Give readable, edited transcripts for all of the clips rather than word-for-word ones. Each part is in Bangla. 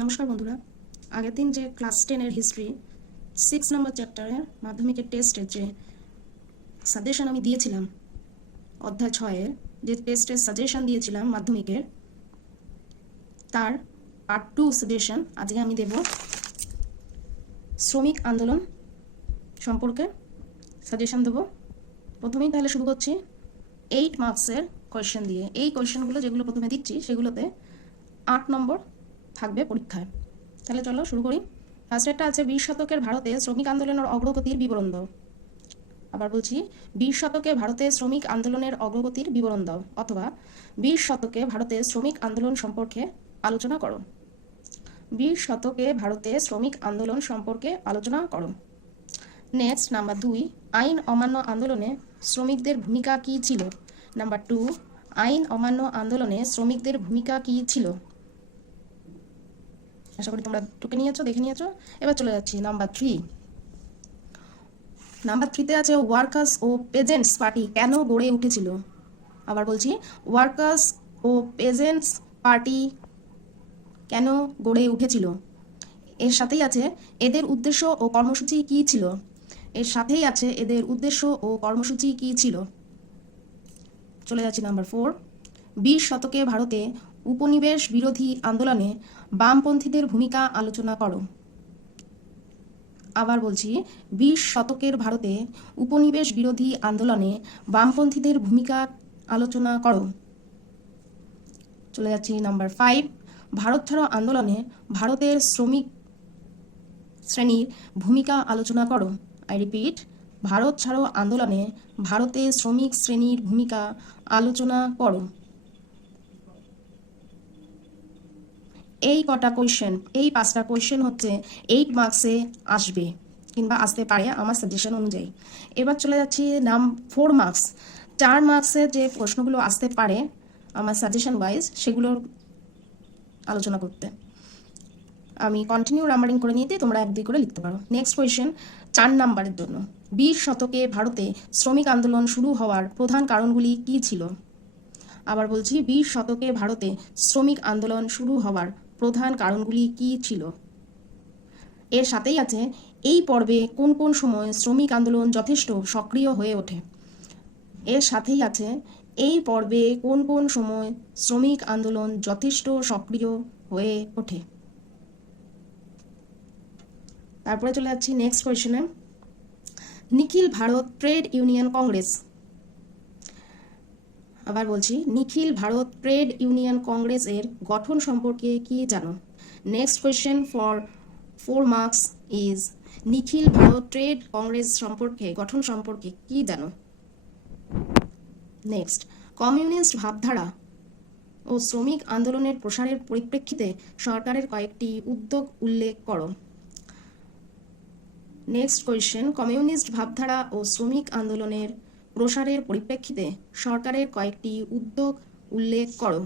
নমস্কার বন্ধুরা, আগের দিন যে ক্লাস 10-এর হিস্ট্রি 6 নম্বর চ্যাপ্টারের মাধ্যমিকের টেস্টের যে সাজেশন আমি দিয়েছিলাম, অধ্যায় 6-এর যে টেস্টের সাজেশন দিয়েছিলাম মাধ্যমিকের, তার পার্ট 2 সাজেশন আজকে আমি দেব। শ্রমিক আন্দোলন সম্পর্কে সাজেশন দেব। প্রথমেই তাহলে শুরু করছি 8 মার্কসের কোয়েশ্চেন দিয়ে। এই কোয়েশ্চেনগুলো যেগুলো প্রথমে দিচ্ছি সেগুলোতে 8 নম্বর থাকবে পরীক্ষায়। তাহলে চলো শুরু করি। ফার্স্টেরটা আছে 20 শতকের ভারতে শ্রমিক আন্দোলনের অগ্রগতির বিবরণ দাও। আবার বলছি 20 শতকে ভারতে শ্রমিক আন্দোলনের অগ্রগতির বিবরণ দাও, অথবা 20 শতকে ভারতে শ্রমিক আন্দোলন সম্পর্কে আলোচনা করো। 20 শতকে ভারতে শ্রমিক আন্দোলন সম্পর্কে আলোচনা করো। নেক্সট নাম্বার 2, আইন অমান্য আন্দোলনে শ্রমিকদের ভূমিকা কী ছিল। নাম্বার 2, আইন অমান্য আন্দোলনে শ্রমিকদের ভূমিকা কী ছিল। আশা করি তোমরা টুকে নিয়েছো, দেখে নিয়েছো। এবার চলে যাচ্ছি নাম্বার 3। নাম্বার 3-তে আছে ওয়ার্কার্স ও পেজেন্টস পার্টি কেন গড়ে উঠেছিল। আবার বলছি ওয়ার্কার্স ও পেজেন্টস পার্টি কেন গড়ে উঠেছিল। এর সাথেই আছে এদের উদ্দেশ্য ও কর্মসূচি কী ছিল। এর সাথেই আছে এদের উদ্দেশ্য ও কর্মসূচি কী ছিল। চলে যাচ্ছি নাম্বার 4। 20 শতকে ভারতে উপনিবেশ বিরোধী আন্দোলনে বামপন্থীদের ভূমিকা আলোচনা করো। আবার বলছি 20 শতকের ভারতে উপনিবেশ বিরোধী আন্দোলনে বামপন্থীদের ভূমিকা আলোচনা করো। চলে যাচ্ছি নাম্বার 5। ভারত ছাড়ো আন্দোলনে ভারতের শ্রমিক শ্রেণীর ভূমিকা আলোচনা করো। আই রিপিট, ভারত ছাড়ো আন্দোলনে ভারতের শ্রমিক শ্রেণীর ভূমিকা আলোচনা করো। এই কটা কোয়েশ্চেন, এই 5টা কোয়েশ্চেন হচ্ছে 8 মার্কসে আসবে কিংবা আসতে পারে আমার সাজেশন অনুযায়ী। এবার চলে যাচ্ছি 4 মার্কস। 4 মার্কসের যে প্রশ্নগুলো আসতে পারে আমার সাজেশন ওয়াইজ, সেগুলোর আলোচনা করতে আমি কন্টিনিউ নাম্বারিং করে নিতে, তোমরা 1-2 করে লিখতে পারো। নেক্সট কোয়েশ্চেন 4 নাম্বারের জন্য, 20 শতকে ভারতে শ্রমিক আন্দোলন শুরু হওয়ার প্রধান কারণগুলি কী ছিল। আবার বলছি 20 শতকে ভারতে শ্রমিক আন্দোলন শুরু হওয়ার প্রধান কারণগুলি কী ছিল। এর সাথেই আছে এই পর্বে কোন কোন সময় শ্রমিক আন্দোলন যথেষ্ট সক্রিয় হয়ে ওঠে। এর সাথেই আছে এই পর্বে কোন কোন সময় শ্রমিক আন্দোলন যথেষ্ট সক্রিয় হয়ে ওঠে। তারপরে চলে যাচ্ছি নেক্সট কোয়েশ্চেনে, নিখিল ভারত ট্রেড ইউনিয়ন কংগ্রেস। আবার বলছি নিখিল ভারত ট্রেড ইউনিয়ন কংগ্রেস এর গঠন সম্পর্কে কি জানো। Next question for 4 marks is Nikhil Bharat trade Congress সম্পর্কে গঠন সম্পর্কে কি জানো। নেক্সট, কমিউনিস্ট ভাবধারা ও শ্রমিক আন্দোলনের প্রসারের পরিপ্রেক্ষিতে সরকারের কয়েকটি উদ্যোগ উল্লেখ করো। নেক্সট কোয়েশ্চেন, কমিউনিস্ট ভাবধারা ও শ্রমিক আন্দোলনের প্রসারের পরিপ্রেক্ষিতে সরকারের কয়েকটি উদ্যোগ উল্লেখ করো।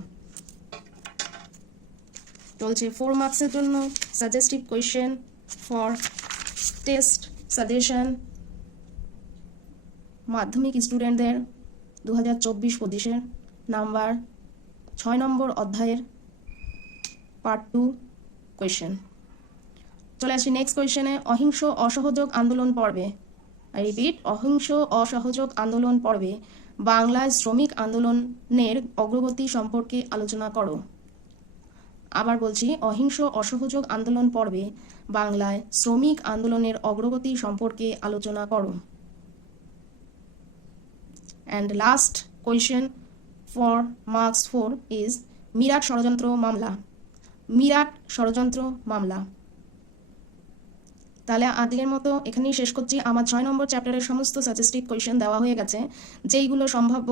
চলছে 4 মার্কসের জন্য suggestive question for test suggestion মাধ্যমিক স্টুডেন্টদের 2024-25 নাম্বার 6 নম্বর অধ্যায়ের পার্ট 2 কোয়েশ্চেন। চলে আসি নেক্সট কোয়েশ্চেনে, অহিংস অসহযোগ আন্দোলন পর্বে। আই রিপিট, অহিংস অসহযোগ আন্দোলন পর্বে বাংলায় শ্রমিক আন্দোলনের অগ্রগতি সম্পর্কে আলোচনা করো। আবার বলছি অহিংস অসহযোগ আন্দোলন পর্বে বাংলায় শ্রমিক আন্দোলনের অগ্রগতি সম্পর্কে আলোচনা করো। And last question for marks 4 is Meerut ষড়যন্ত্র মামলা। মিরাট ষড়যন্ত্র মামলা। তাহলে আজকের মতো এখানেই শেষ করছি। আমার 6 নম্বর চ্যাপ্টারের সমস্ত সাজেস্টিভ কোয়েশ্চেন দেওয়া হয়ে গেছে, যেইগুলো সম্ভাব্য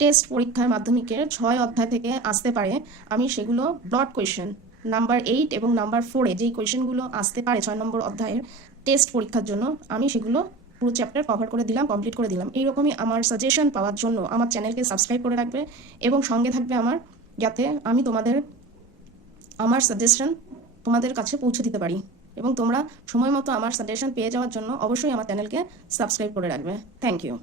টেস্ট পরীক্ষার মাধ্যমিকের 6 অধ্যায় থেকে আসতে পারে। আমি সেগুলো ব্রড কোয়েশ্চেন নাম্বার 8 এবং নাম্বার 4-এ যেই কোয়েশ্চেনগুলো আসতে পারে 6 নম্বর অধ্যায়ের টেস্ট পরীক্ষার জন্য, আমি সেগুলো পুরো চ্যাপ্টার কভার করে দিলাম, কমপ্লিট করে দিলাম। এইরকমই আমার সাজেশন পাওয়ার জন্য আমার চ্যানেলকে সাবস্ক্রাইব করে রাখবে এবং সঙ্গে থাকবে আমার, যাতে আমি আমার সাজেশন তোমাদের কাছে পৌঁছে দিতে পারি। এবং তোমরা সময় মতো আমার সাজেশন পেয়ে যাওয়ার জন্য অবশ্যই আমার চ্যানেলকে সাবস্ক্রাইব করে রাখবে। Thank you.